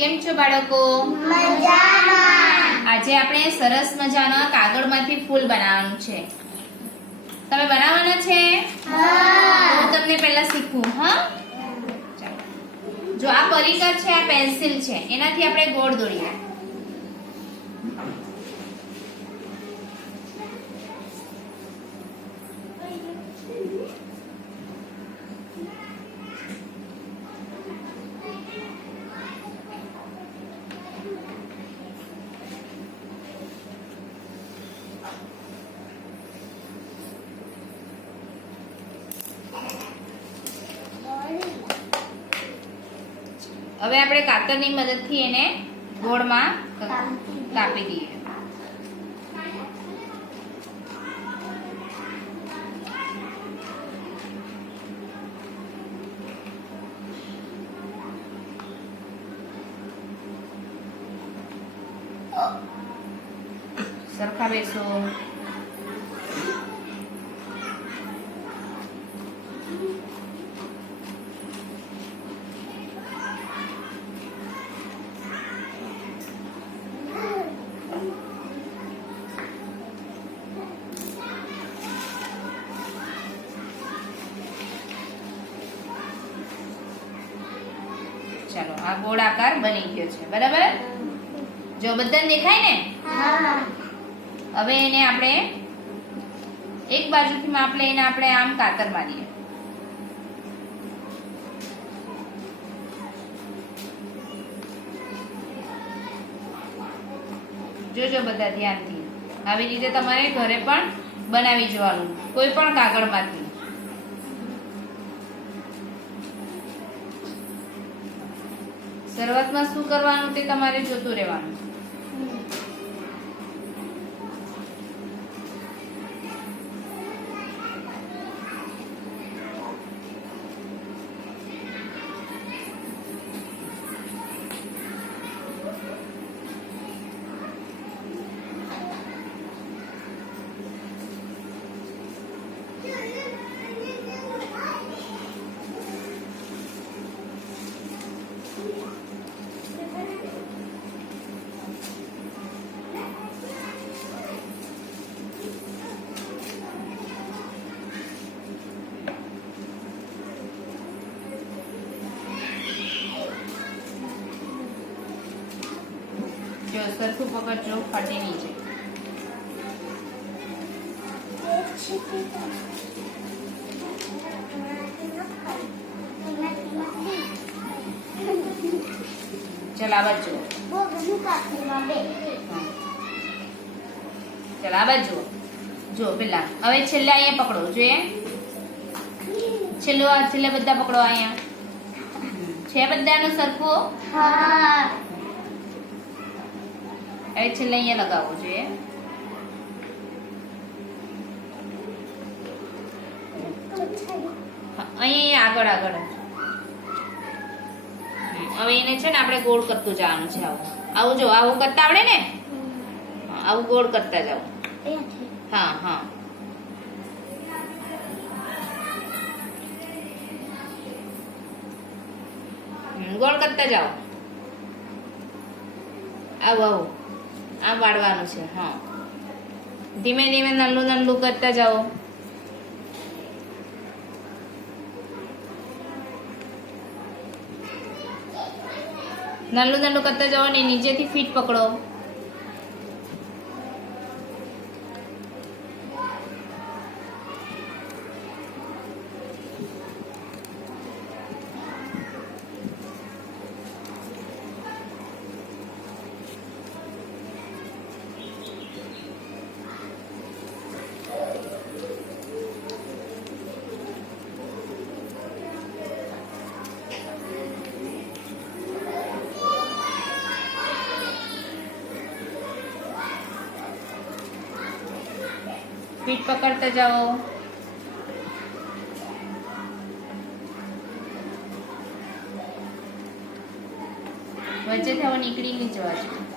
કેમ છો બાળકો? મજામાં. આજે આપણે સરસ મજાના કાગળમાંથી ફૂલ બનાવવાનું છે. તમે બનાવવાના છે? હું તમને પહેલા શીખવું. હા, ચાલો. જો આ પરિકર છે, આ પેન્સિલ છે, એનાથી આપણે ગોળ દોરીએ. હવે આપણે કાતરની મદદથી એને ગોળમાં કાપી દઈએ. સરખા બેસો. ચાલો, આ ગોળ આકાર બની ગયો છે. બરાબર? જો બધાને દેખાય ને? હવે એને આપણે એક બાજુથી માપ લઈને આપણે આમ કાતર મારીએ. જોજો બધા ધ્યાનથી. આવી રીતે તમારે ઘરે પણ બનાવી જોવાનું, કોઈ પણ કાગળમાંથી. શરૂઆતમાં શું કરવાનું તે તમારે જોતું રહેવાનું. જો સરખું પકડજો, ફાટી નહીં જાય. ચાલ આ બાજુ ચાલ આ બાજુ જો પેલા. હવે છેલ્લે અહીંયા પકડો. જોઈએ છેલ્લે બધા પકડો. અહીંયા છે બધાનું સરખું. હવે છેલ્લે અહીંયા લગાવવું જોઈએ. અહીંયા આગળ આગળ. હવે એને છે ને આપણે ગોળ કરતું જવાનું છે. આવું જો, આવું કરતા આવડે ને? આવું ગોળ કરતા જાવ. હા હા. ગોળ કરતા જાઓ. આવું આવું આમ વાળવાનું છે. હા, ધીમે ધીમે નલ્લું નલ્લું કરતા જાઓ. નલ્લું નલ્લું કરતા જાઓ ને નીચેથી ફીટ પકડો. ફીટ પકડતા જાઓ. વચ્ચેથી હવે નીકળી નહીં જવા જોઈએ.